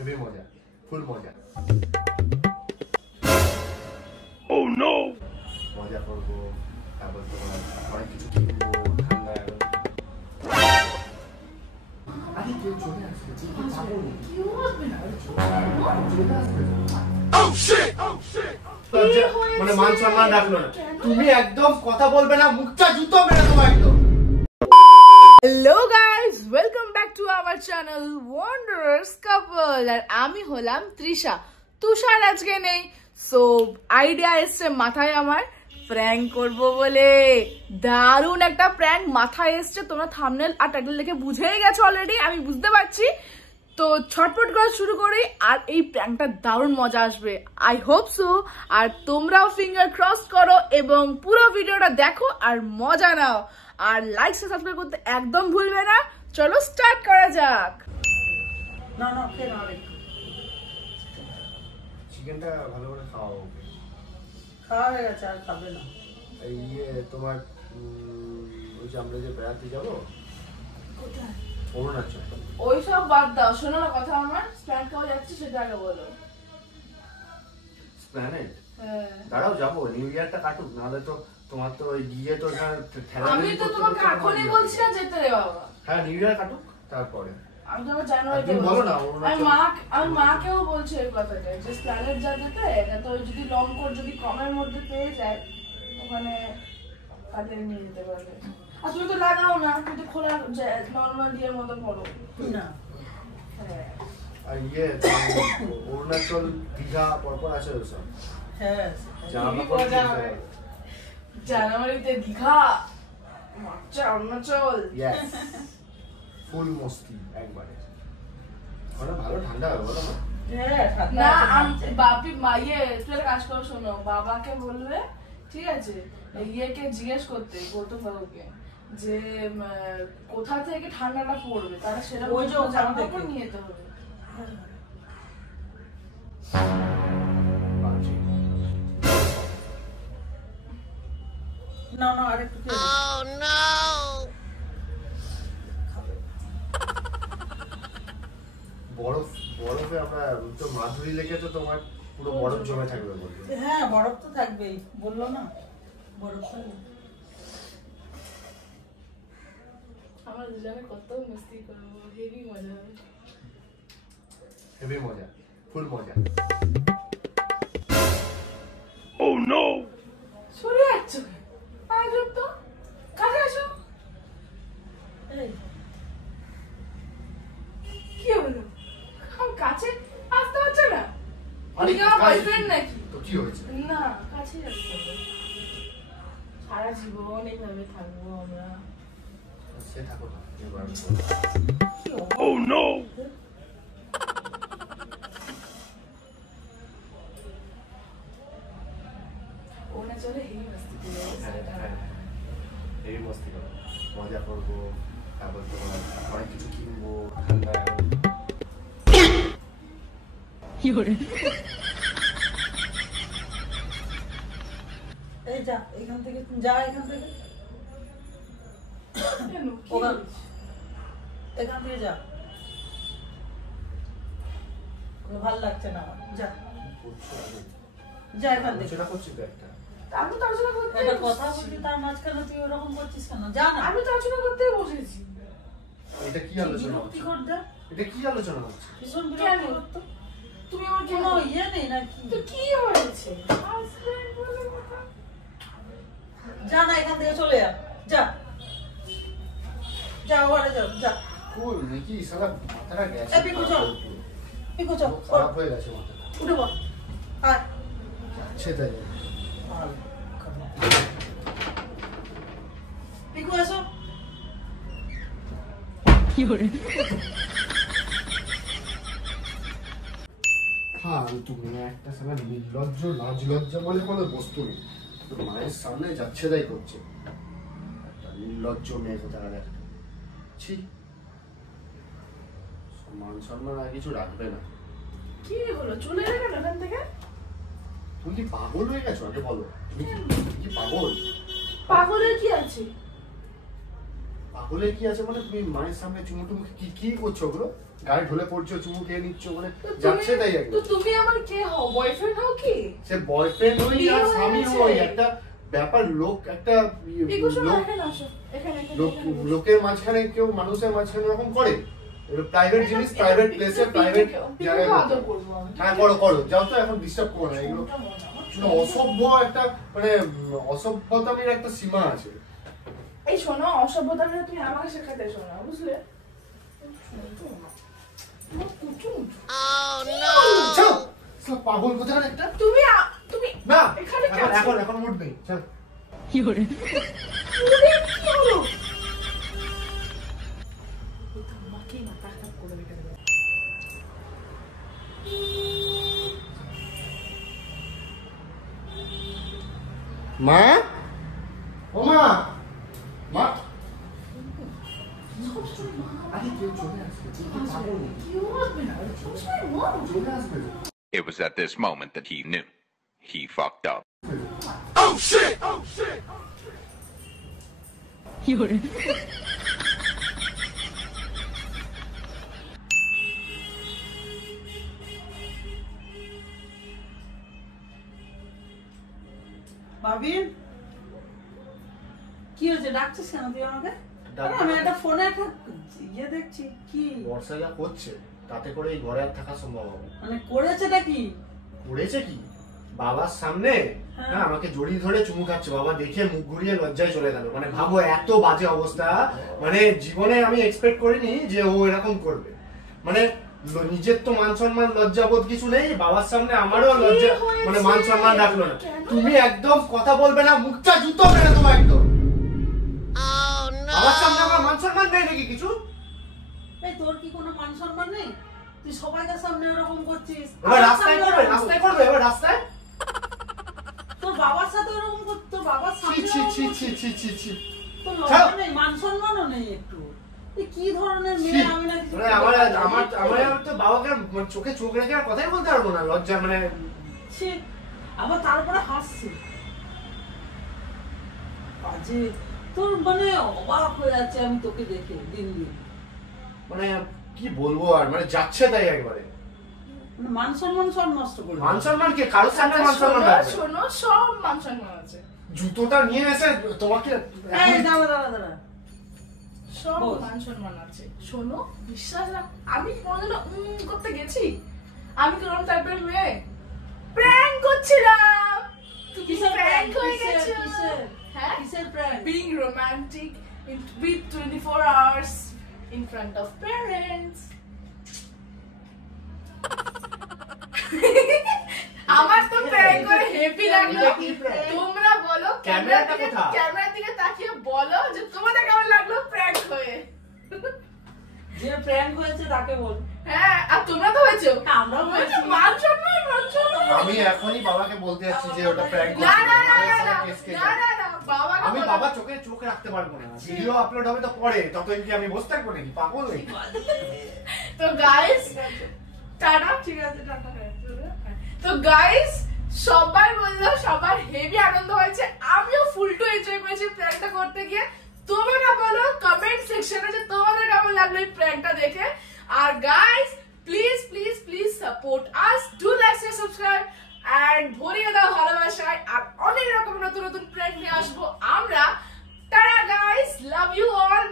Heavy মজা, ফুল মজা। Oh no! মজা করবো, তারপর তোমার অনেক কিছু কিনবো, ঠান্ডা। আরে কেউ চলে আসবে, কেউ আসবে না। Oh shit! Oh shit! মানে মান সম্মান রাখলো না। তুমি একদম কথা বলবে না, মুখটা জুতো মেরে দেবো একদম। Hello guys, welcome back to our channel Wanderers Couple আর আমি হলাম তৃষা। তুষার আজকে নেই, সো আইডিয়া এসছে মাথায় আমার প্র্যাঙ্ক করব বলে। দারুণ একটা প্র্যাঙ্ক মাথায় এসছে, তোমরা থাম্বনেল আর টাইটেল দেখে বুঝেই গেছো অলরেডি, আমি বুঝতে পারছি। তো ছটপট করা শুরু করি, আর এই প্র্যাঙ্কটা দারুণ মজা আসবে, আই হোপ সো। আর তোমরাও ফিঙ্গার ক্রস করো এবং পুরো ভিডিওটা দেখো আর মজা নাও। আর লাইক সাবস্ক্রাইব করতে একদম ভুলবে না। চলো স্টার্ট করা যাক। না না খেয়ে না রে, চিকেনটা ভালো করে খাওয়াও ওকে। খাওয়া হয়ে গেছে, আর খাবে না। এই তোমার ওই যে আমরা যে বেড়াতে যাবো অরুণাচল, ওইসব বাদ দাও, শোনো না কথা আমার। স্প্যান খাওয়া যাচ্ছে সেটা আগে বলো। প্ল্যানেট হ্যাঁ, দাঁড়াও যাবো, নিউ ইয়ারটা কাটুক, নাহলে তো তোমার তো ওই গিয়ে তো আমি তো তোমাকে এখনই বলছি না যেতে রে বাবা। হ্যাঁ নিউ ইয়ার কাটুক, তারপরে আমি তোমার জানুয়ারিতে তুমি বলো না, আমি মাকেও বলছি এই কথাটা যে প্ল্যানেট যা যেতে, এটা তো যদি লং কোট যদি কমের মধ্যে পেয়ে যায় ওখানে তাদের নিয়ে যেতে পারবে। আর তুমি তো লাগাও না, তুমি তো খোলা নর্মাল দিয়ে মতো পড়ো না হ্যাঁ। আর অরুণাচল দীঘা পরপর আছে তো সব হ্যাঁ জানুয়ারিতে দীঘা, মার্চে অরুণাচল, ফুল মস্তি একবারে। ওটা ভালো ঠান্ডা হবে বলো না? না বাপি মাইয়ে তুই একটা কাজ করো, শোনো বাবাকে বলবে ঠিক আছে, ইয়েকে জিজ্ঞেস করতে গৌতম বাবুকে যে কোথা থেকে ঠান্ডাটা পড়বে, তারা সেরকম জামা কাপড় নিয়ে যেতে হবে। না না আরেকটু বরফে আমরা তো মাধুরী লেগে তো তোমার পুরো বরফ জমে থাকবে বলতে। হ্যাঁ বরফ তো থাকবেই, বললো না বরফ থাকবে। আমরা দুজনে কত মস্তি করবো, হেভি মজা হবে। হেভি মজা, ফুল মজা। Oh no! সরে যাচ্ছ আজব তো, কাছে আসো। কি হলো, আমার কাছে আসতে পারছো না? আমি কি আমার বয়ফ্রেন্ড নাকি? তো কি হয়েছে? না কাছে যাচ্ছে, সারা জীবন এইভাবে থাকবো আমরা। সে থাকো না, এবার Oh no! ওনা চলে হেভি মস্তি করবো। হেভি মস্তি করবো, মজা করবো, তারপর তোমার অনেক কিছু কিনবো, ঠান্ডা। এই যা এখান থেকে, যা এখান থেকে, কেন, কি ওখান হয়েছে? এখান থেকে যা, ভাল লাগছে না আমার। যা যা এখান থেকে। সেটা করছি তো একটা। আমি তো আলোচনা করতে একটা কথা বলবি তার মাঝখানে তুই ওরকম করছিস কেন? যা না। আমি তো আলোচনা করতেই বসেছি। এটা কি আলোচনা হচ্ছে? বিরক্তি করতে, এটা কি আলোচনা হচ্ছে? ভীষণ কেন? বিরক্তি করতো। তুমি আমার কেন কোনো ইয়ে নেই নাকি? তো কি হয়েছে? হাজবেন্ড বলে কথা। যা না এখান থেকে, চলে যা, যা যা ওখানে যাও, যা। কুল নাকি সারা মাথাটা গেছে। পিকু চল, পিকু চল, খারাপ হয়ে গেছে মাথাটা। উঠে বল, আয়। যাচ্ছে তাই। পিকু এসো। হ্যাঁ তুমি একটা সারা নির্লজ্জ লাজলজ্জা বলে কোনো বস্তু নেই, মায়ের সামনে যাচ্ছে তাই করছে। একটা নির্লজ্জ মেয়ে কোথাকার একটা, ছি, মান সম্মান আর কিছু রাখবে না। কি হলো, চলে এলে কেন এখান থেকে? তুমি কি পাগল হয়ে গেছো? আগে বলো, তুমি কি পাগল? পাগলের কি আছে? পাগলের কি আছে মানে? তুমি মায়ের সামনে চুমুটুমু কি কি করছো ওগুলো? গায়ে ঢলে পড়ছো, চুমু খেয়ে নিচ্ছ, মানে তো যাচ্ছে তাই একদম। তো তুমি আমার কে হও, বয়ফ্রেন্ড হও কি? সে বয়ফ্রেন্ড হই বিয়ে আর হয়ে স্বামী গেছে। হই, একটা ব্যাপার লোক, একটা একুশো লোক, এখানে আসো, এখানে লোকের মাঝখানে কেউ মানুষের মাঝখানে এরকম করে? প্রাইভেট জিনিস, প্রাইভেট প্লেসে, প্রাইভেট জায়গায় করতে হয়। করবো আমি। হ্যাঁ করো করো, যাও তো, এখন ডিস্টার্ব করো না। এগুলো শুনো, অসভ্য একটা, মানে অসভ্যতামের একটা সীমা আছে। এই শোনো, অসভ্যতা তুমি আমাকে শেখাতে এসো না, বুঝলে? চল, সব পাগল কোথাকার একটা। তুমি তুমি না, এখানে কে আছো? এখন মুড নেই, চল। ওরে, কি হলো? এটা আমাকেই মাথা খারাপ করে রেখে দেবে। মা, ও মা, মা, সবসময় মা, আরে কেউ চলে আসবে, তুই কি পাগল? কেউ আসবে না, সবসময় মা। চলে আসবে। It was at this moment that he knew. He fucked up. Oh shit! Oh shit! ভাবি কি হয়েছে, ডাকছিস কেন তুই আমাকে? ডাকবো আরে আমি না। একটা ফোনে একটা ইয়ে দেখছি। কি বর্ষা যা করছে তাতে করে এই ঘরে আর থাকা সম্ভব হবে না। মানে করেছেটা কি? করেছে কি, বাবার সামনে হ্যাঁ আমাকে জড়িয়ে ধরে চুমু খাচ্ছে, বাবা দেখে মুখ ঘুরিয়ে লজ্জায় চলে গেল। মানে ভাবো এত বাজে অবস্থা, মানে জীবনে আমি এক্সপেক্ট করিনি যে ও এরকম করবে। মানে নিজের তো মান সম্মান লজ্জাবোধ কিছু নেই, বাবার সামনে আমারও লজ্জা, মানে মান সম্মান রাখলো না। তুমি একদম কথা বলবে না, মুখটা জুতো মেরে তোমার একদম। আমার সামনে আমার মান সম্মান নেই নাকি কিছু? এই তোর কি কোনো মান সম্মান নেই? তুই সবাইকার সামনে এরকম করছিস, এবার আমার রাস্তায় সামনে করবে, এরকম রাস্তায় করছিস। করবে, এবার রাস্তায়। তোর বাবার সাথে এরকম কর, তোর বাবার ছি সামনে ছি এরকম ছি ছি করছিস। ছি ছি ছি। তোর ছাড়ো। লজ্জা নেই, মান সম্মানও নেই একটু। তুই কি ধরনের ছি। মেয়ে আমি না কিছু মানে আমার তো বাবাকে মানে চোখে চোখ রেখে আর কথাই বলতে পারবো না, লজ্জা মানে। ছি, আবার তারপরে হাসছে। বাজে, তোর মানে অবাক হয়ে যাচ্ছে আমি তোকে দেখে দিন দিন। মানে কি বলবো আর, মানে যাচ্ছে তাই একবারে। মানে মান সম্মান সব নষ্ট করে মান দিল। সম্মান কি কারোর সামনে মান সম্মান শোনো, রাখবে? শোনো, সব মান সম্মান আছে, জুতোটা নিয়ে এসে তোমাকে এই দাঁড়া দাঁড়া দাঁড়া, সব বল। মান সম্মান আছে। শোনো, বিশ্বাস রাখ, আমি কোনোদিনও করতে গেছি? আমি কোন টাইপের মেয়ে? প্র্যাঙ্ক করছিলাম। তুমি কিসের প্র্যাঙ্ক prank? হয়ে কিসের- গেছো। কিসের? হ্যাঁ, কিসের prank? being romantic with 24 hours in front of parents. আমার তো প্র্যাঙ্ক করে হেভি লাগলো। এটা কি prank? তোমরা বলো, ক্যামেরাটা কোথায়? ক্যামেরার দিকে তাকিয়ে বলো যে তোমাদের কেমন লাগলো প্র্যাঙ্ক হয়ে। যে প্র্যাঙ্ক হয়েছে তাকে বল। হ্যাঁ, আর তোমরা তো হয়েছো। আমরাও তোমরা তো হয়েছি। মান সম্মান, মান সম্মান। আমি এখনই বাবাকে বলতে যাচ্ছি যে ওটা প্র্যাঙ্ক না না না করছি, না, কেস কেস। না না না, বাবাকে আমি বলো। বাবা চোখে চোখ রাখতে পারবো না, ভিডিও আপলোড হবে তো পরে, ততদিন কি আমি বসে থাকবো নাকি, পাগল নাকি? তো গাইস, টাটা, ঠিক আছে, টাটা। তো গাইস, সবাই বললো সবার হেভি আনন্দ হয়েছে, আমিও ফুল টু এনজয় করেছি প্র্যাঙ্কটা করতে গিয়ে। তোমরা বলো কমেন্ট সেকশনে যে তোমাদের কেমন লাগলো এই প্র্যাঙ্কটা দেখে। আর guys, please please please support us, do like share subscribe and ভরিয়ে দাও ভালোবাসায়। আর অনেক রকম নতুন নতুন প্র্যাঙ্ক নিয়ে আসবো আমরা। Tata guys, love you all.